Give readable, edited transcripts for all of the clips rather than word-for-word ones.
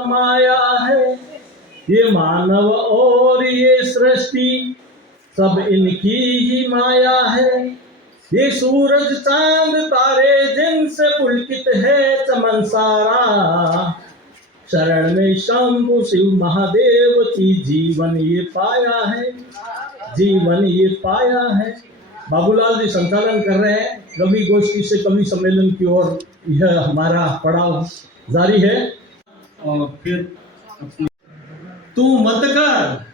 समाया है। ये मानव और ये सृष्टि सब इनकी ही माया है। ये सूरज चांद तारे जिनसे पुलकित है चमन सारा, शरण में शंभु शिव महादेव की जीवन ये पाया है, जीवन ये पाया है। बाबूलाल जी संचालन कर रहे हैं कवि गोष्ठी से कवि सम्मेलन की ओर। यह हमारा पड़ाव जारी है। और फिर तू मत कर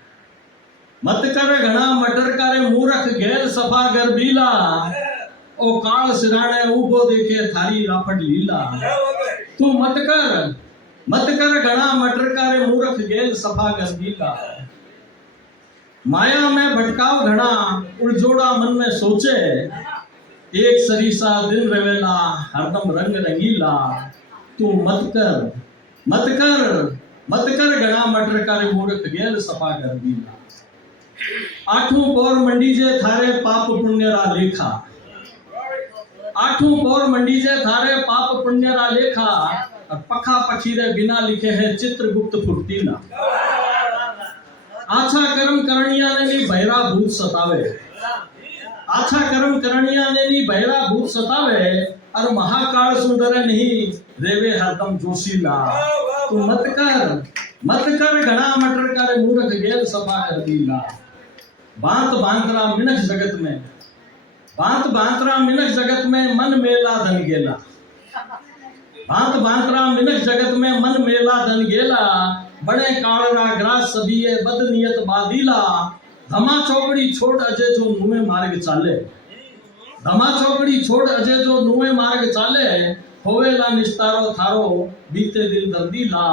घना मटर करे मूर्ख गैर सफा गर्बीला, ओ काल सिराने ऊबो देखे थारी रापट लीला। तू मत कर घना मटर करे मूर्ख गैर सफा गर्बीला, माया में भटकाव घना उलझोड़ा मन में सोचे, एक सरीसा दिन रवेला हरदम रंग रंगीला। तू मत कर घना मटर करे मूर्ख गैर सफा गर्बीला। आठों पौर मंडी जे थारे पाप पुण्य रा लेखा, आठों पौर मंडी जे थारे पाप पुण्य रा लेखा, और पखा पखीरे बिना लिखे है चित्रगुप्त फुर्तीला। आछा कर्म करणिया ने नी बहरा भूत सतावे, आछा कर्म करणिया ने नी बहरा भूत सतावे, और महाकाल सुंदर नहीं रेवे हरदम जोशीला। तू मत कर घना मटर करे मूर्ख गैर सफा गर्बीला। बांत बांतरा मिनख जगत में, बांत बांतरा मिनख जगत में मन मेला धन गेला, बांत बांतरा मिनख जगत में मन मेला धन गेला। बड़े कालरा ग्रास सभी बदनियत बादीला, धमा चौकड़ी छोड़ अजय जो नुए मार्ग चाले, धमा चौकड़ी छोड़ अजय जो नुए मार्ग चाले, होवेला निस्तारो थारो बीते दिन दर्दीला।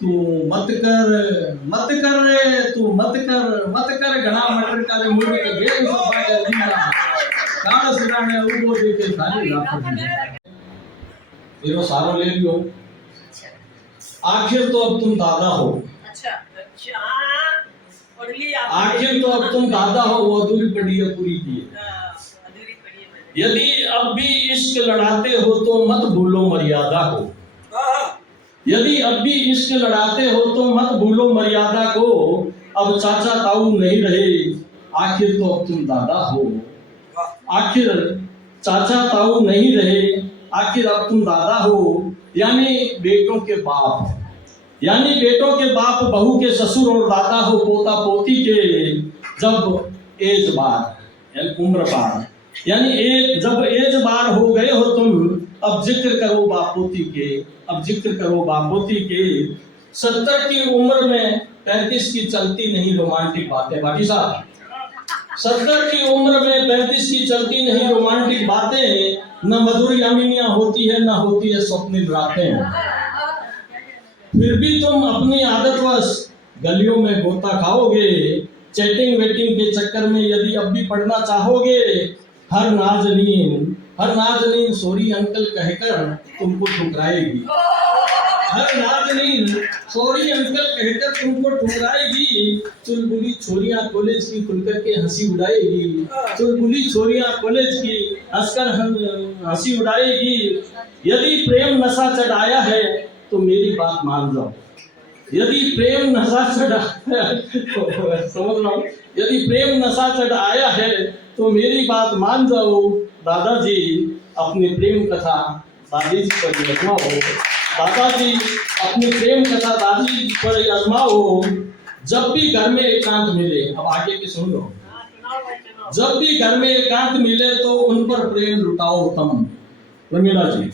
तू मत कर रे, तू मत कर घना मटर करे मूर्ख गैर सफा गर्बीला, काल सिराने ऊबो देखे थारी रापट लीला। इरो सारो ले लियो। आखिर तो अब तुम दादा हो, आखिर तो अब तुम दादा हो, वो अधूरी पड़ी है पूरी की है। यदि अब भी इश्क लड़ाते हो तो मत भूलो मर्यादा को, यदि अब भी इश्क लड़ाते हो तो मत भूलो मर्यादा को। अब चाचा ताऊ नहीं रहे, आखिर तो अब तुम दादा हो, आखिर चाचा ताऊ नहीं रहे, आखिर अब तुम दादा हो। यानी बेटों के बाप, यानी बेटों के बाप बहू के ससुर और दादा हो पोता पोती के। जब एज बार यानी उम्र बार, यानी एक जब एज बार हो गए हो तुम, अब जिक्र करो बापोती के, अब जिक्र करो बापोती के। 70 की उम्र में 35 की चलती नहीं रोमांटिक बातें बाकी साहब, 70 की उम्र में 35 की चलती नहीं रोमांटिक बातें, न मधुर यामिनियां होती है न होती है स्वप्निल रातें। फिर भी तुम अपनी आदतवश गलियों में गोता खाओगे, चैटिंग वेटिंग के चक्कर में यदि अब भी पढ़ना चाहोगे। हर नाजनीन सॉरी अंकल कहकर तुमको ठुकराएगी, हर नाजनीन सॉरी अंकल कहकर तुमको ठुकराएगी। चुलबुली छोरियां कॉलेज की खुलकर के हंसी उड़ाएगी, चुलबुली छोरियां कॉलेज की हंसकर हंसी उड़ाएगी। यदि प्रेम नशा चढ़ाया है तो मेरी बात मान जाओ, यदि प्रेम नशा चढ़ाया समझ लो, यदि प्रेम नशा चढ़ाया है तो मेरी बात मान जाओ। दादाजी अपनी प्रेम कथा दादी जी पर आजमाओ, दादाजी अपनी प्रेम कथा दादी जी पर आजमाओ। जब भी घर में एकांत मिले, अब आगे की सुन लो, जब भी घर में एकांत मिले तो उन पर प्रेम लुटाओ तुम। रमीला जी,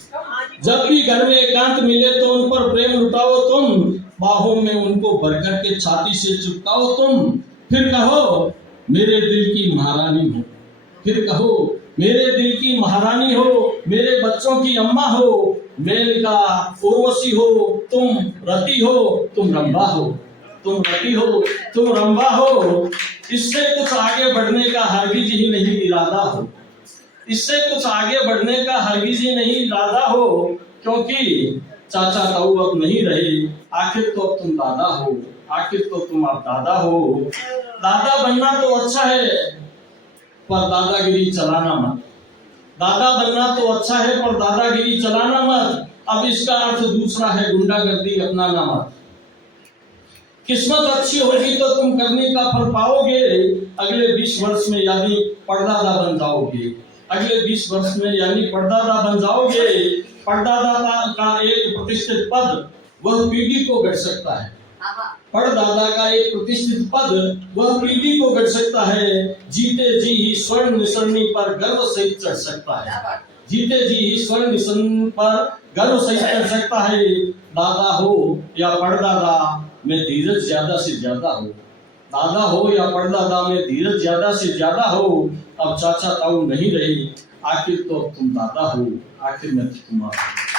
जब भी घर में एकांत मिले तो उन पर प्रेम लुटाओ तुम, बाहों में उनको भरकर के छाती से चिपकाओ तुम। फिर कहो मेरे दिल की महारानी हो, फिर कहो मेरे दिल की महारानी हो, मेरे बच्चों की अम्मा हो, मेनका उर्वशी हो, तुम रति हो, तुम रंभा हो, तुम रति हो, तुम रंभा हो। इससे कुछ आगे बढ़ने का हरगिज ही नहीं इरादा हो, इससे कुछ आगे बढ़ने का हरगिज ही नहीं इरादा हो, क्योंकि चाचा ताऊ अब नहीं रहे, आखिर तो अब तुम दादा हो, आखिर तो तुम अब दादा हो। दादा बनना तो अच्छा है पर दादागिरी चलाना मत, दादा बनना तो अच्छा है पर दादागिरी चलाना मत। अब इसका अर्थ दूसरा है गुंडागर्दी अपनाना मत। किस्मत अच्छी होगी तो तुम करने का फल पाओगे। अगले 20 वर्ष में यानी परदादा बन जाओगे। अगले 20 वर्ष में यानी परदादा बन जाओगे। परदादा का एक प्रतिष्ठित पद वह पीढ़ी को गढ़ सकता है। परदादा का एक प्रतिष्ठित पद वह पीढ़ी को गढ़ सकता है। जीते जी ही स्वर्ण निसरनी पर गर्व सहित चढ़ सकता है। जीते जी ही स्वर्ण निसरनी पर गर्व सहित चढ़ सकता है। दादा हो या परदादा में धीरज ज्यादा से ज्यादा हो। दादा हो या परदादा में धीरज ज्यादा से ज्यादा हो। अब चाचा ताऊ नहीं रहे, आखिर तो तुम दादा हो, आखिर में तुम्हारा